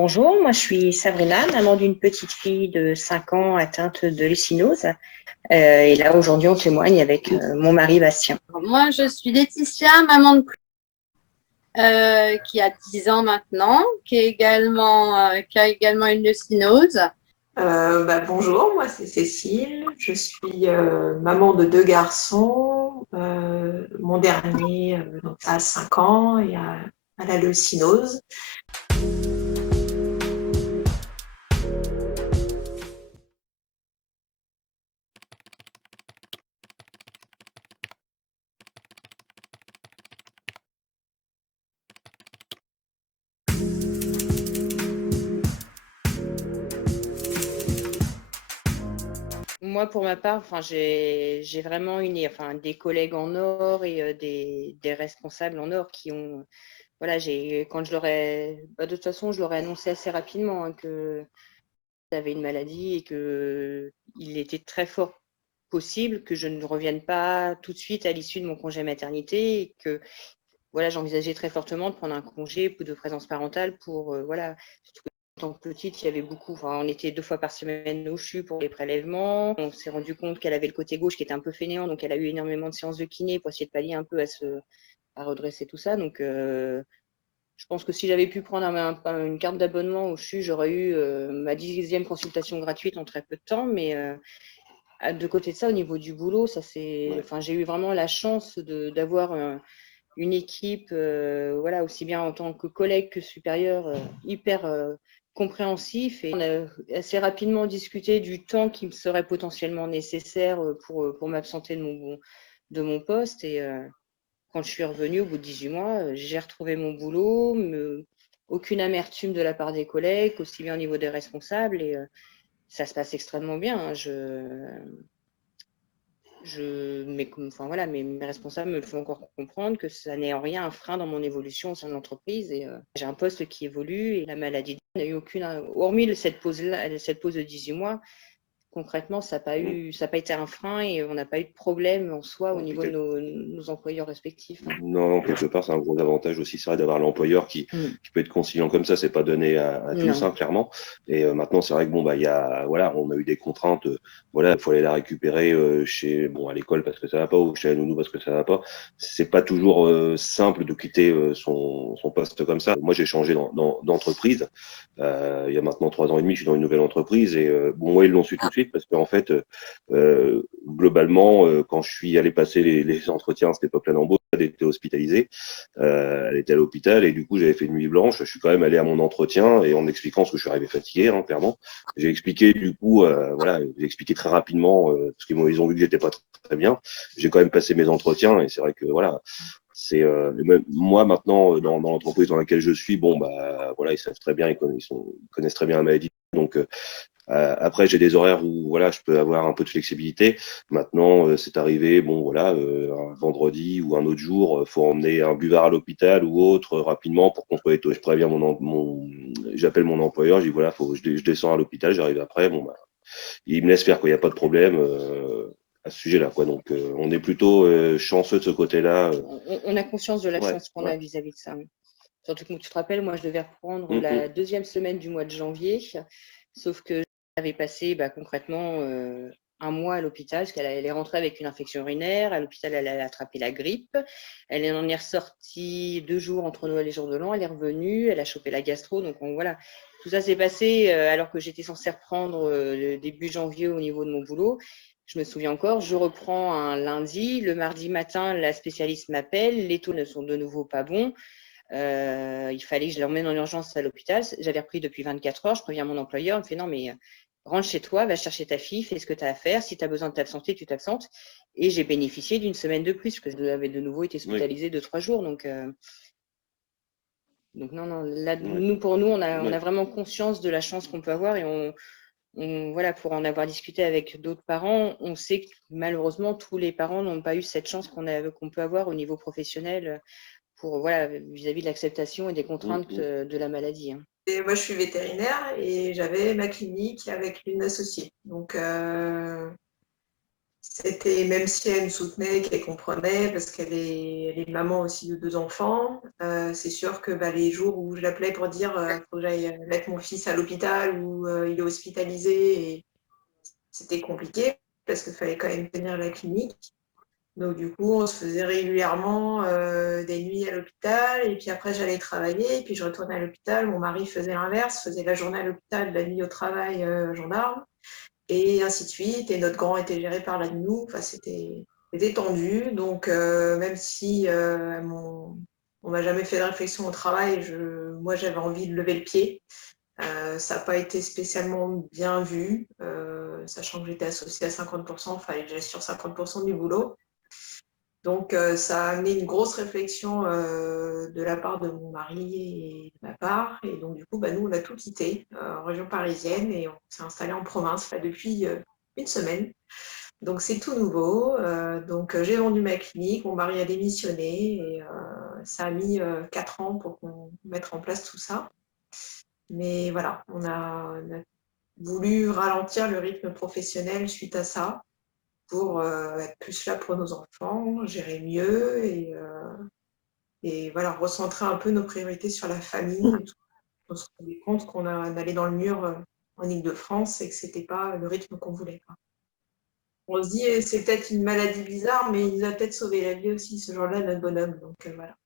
Bonjour, moi je suis Sabrina, maman d'une petite fille de 5 ans atteinte de lécinose. Et là aujourd'hui on témoigne avec mon mari Bastien. Moi, je suis Laetitia, maman de qui a 10 ans maintenant, qui a également une leucinose. Bonjour, moi c'est Cécile, je suis maman de deux garçons. Mon dernier a 5 ans et a la leucinose. Moi pour ma part, j'ai vraiment des collègues en or et des responsables en or qui ont, voilà, quand je leur ai, de toute façon je leur ai annoncé assez rapidement que j'avais une maladie et que il était très fort possible que je ne revienne pas tout de suite à l'issue de mon congé maternité et que voilà, j'envisageais très fortement de prendre un congé de présence parentale pour, voilà, surtout que en tant que petite, il y avait beaucoup, on était 2 fois par semaine au CHU pour les prélèvements. On s'est rendu compte qu'elle avait le côté gauche qui était un peu fainéant, donc elle a eu énormément de séances de kiné pour essayer de pallier un peu à redresser tout ça. Donc, je pense que si j'avais pu prendre une carte d'abonnement au CHU, j'aurais eu ma 10e consultation gratuite en très peu de temps. Mais de côté de ça, au niveau du boulot, j'ai eu vraiment la chance d'avoir une équipe, voilà, aussi bien en tant que collègue que supérieur, hyper compréhensif. Et on a assez rapidement discuté du temps qui me serait potentiellement nécessaire pour m'absenter de mon poste. Et quand je suis revenue au bout de 18 mois, j'ai retrouvé mon boulot, aucune amertume de la part des collègues, aussi bien au niveau des responsables. Et ça se passe extrêmement bien, hein. Voilà, mes responsables me le font encore comprendre que ça n'est en rien un frein dans mon évolution au sein de l'entreprise. Et j'ai un poste qui évolue et la maladie n'a eu aucune, hormis cette pause de 18 mois. Concrètement, ça n'a pas été un frein et on n'a pas eu de problème en soi au niveau de nos employeurs respectifs, hein. Non, quelque part, c'est un gros avantage aussi, c'est vrai d'avoir l'employeur qui peut être conciliant comme ça. C'est pas donné à tous, hein, clairement. Et maintenant, c'est vrai que bon, bah, voilà, on a eu des contraintes. Voilà, il faut aller la récupérer à l'école parce que ça va pas, ou chez la nounou parce que ça va pas. C'est pas toujours simple de quitter son poste comme ça. Moi, j'ai changé d'entreprise. Il y a maintenant 3 ans et demi, je suis dans une nouvelle entreprise et moi, ils l'ont su tout de suite parce qu'en fait, globalement, quand je suis allé passer les entretiens à cette époque-là d'embauche, elle était hospitalisée, elle était à l'hôpital et du coup j'avais fait une nuit blanche. Je suis quand même allé à mon entretien et en expliquant ce que je suis arrivé fatigué, hein, clairement. J'ai expliqué du coup, voilà, j'ai expliqué très rapidement parce qu'ils ils ont vu que j'étais pas très bien. J'ai quand même passé mes entretiens et c'est vrai que voilà. C'est moi maintenant dans l'entreprise dans laquelle je suis, bon bah voilà, ils savent très bien, ils connaissent très bien la maladie. Donc après, j'ai des horaires où voilà, je peux avoir un peu de flexibilité. Maintenant, c'est arrivé, bon voilà, un vendredi ou un autre jour, faut emmener un buvard à l'hôpital ou autre rapidement pour contrôler tout. Je préviens j'appelle mon employeur, je dis voilà, je descends à l'hôpital, j'arrive après. Bon bah, il me laisse faire quoi, il n'y a pas de problème à ce sujet-là quoi. Donc, on est plutôt chanceux de ce côté-là. On a conscience de la Ouais, chance qu'on ouais. a vis-à-vis de ça. Surtout que tu te rappelles, moi, je devais reprendre Mm, mm. la 2e semaine du mois de janvier, sauf que j'avais passé concrètement un mois à l'hôpital, parce elle est rentrée avec une infection urinaire. À l'hôpital, elle a attrapé la grippe. Elle en est ressortie 2 jours entre Noël et Jour de l'An. Elle est revenue, elle a chopé la gastro. Donc voilà, tout ça s'est passé alors que j'étais censée reprendre le début janvier au niveau de mon boulot. Je me souviens encore, je reprends un lundi. Le mardi matin, la spécialiste m'appelle. Les taux ne sont de nouveau pas bons. Il fallait que je l'emmène en urgence à l'hôpital. J'avais repris depuis 24 heures. Je préviens mon employeur. Il me fait non, mais rentre chez toi, va chercher ta fille, fais ce que tu as à faire. Si tu as besoin de t'absenter, tu t'absentes. Et j'ai bénéficié d'une semaine de plus, parce que j'avais de nouveau été hospitalisée de 3 jours. Donc non, non, là, pour nous, on a vraiment conscience de la chance qu'on peut avoir. Et voilà, pour en avoir discuté avec d'autres parents, on sait que malheureusement, tous les parents n'ont pas eu cette chance qu'on peut avoir au niveau professionnel pour, voilà, vis-à-vis de l'acceptation et des contraintes de la maladie, hein. Et moi, je suis vétérinaire et j'avais ma clinique avec une associée. Donc, C'était, même si elle me soutenait, qu'elle comprenait, parce qu'elle est maman aussi de 2 enfants, c'est sûr que les jours où je l'appelais pour dire faut que j'aille mettre mon fils à l'hôpital ou il est hospitalisé, et c'était compliqué parce qu'il fallait quand même tenir la clinique. Donc du coup, on se faisait régulièrement des nuits à l'hôpital, et puis après j'allais travailler, et puis je retournais à l'hôpital. Mon mari faisait l'inverse, faisait la journée à l'hôpital, la nuit au travail, gendarme, et ainsi de suite. Et notre grand était géré par la nounou. Enfin, c'était tendu. Donc même si on m'a jamais fait de réflexion au travail, moi j'avais envie de lever le pied. Ça n'a pas été spécialement bien vu, sachant que j'étais associée à 50%, il fallait que j'assure 50% du boulot. Donc, ça a amené une grosse réflexion de la part de mon mari et de ma part. Et donc, du coup, nous, on a tout quitté en région parisienne, et on s'est installé en province là, depuis une semaine. Donc, c'est tout nouveau. Donc, j'ai vendu ma clinique, mon mari a démissionné, et ça a mis 4 ans pour qu'on mette en place tout ça. Mais voilà, on a voulu ralentir le rythme professionnel suite à ça, pour être plus là pour nos enfants, gérer mieux, et voilà, recentrer un peu nos priorités sur la famille. Et tout. On se rendait compte qu'on allait dans le mur en Île-de-France, et que c'était pas le rythme qu'on voulait, quoi. On se dit, c'est peut-être une maladie bizarre, mais il nous a peut-être sauvé la vie aussi, ce jour-là, notre bonhomme. Donc voilà.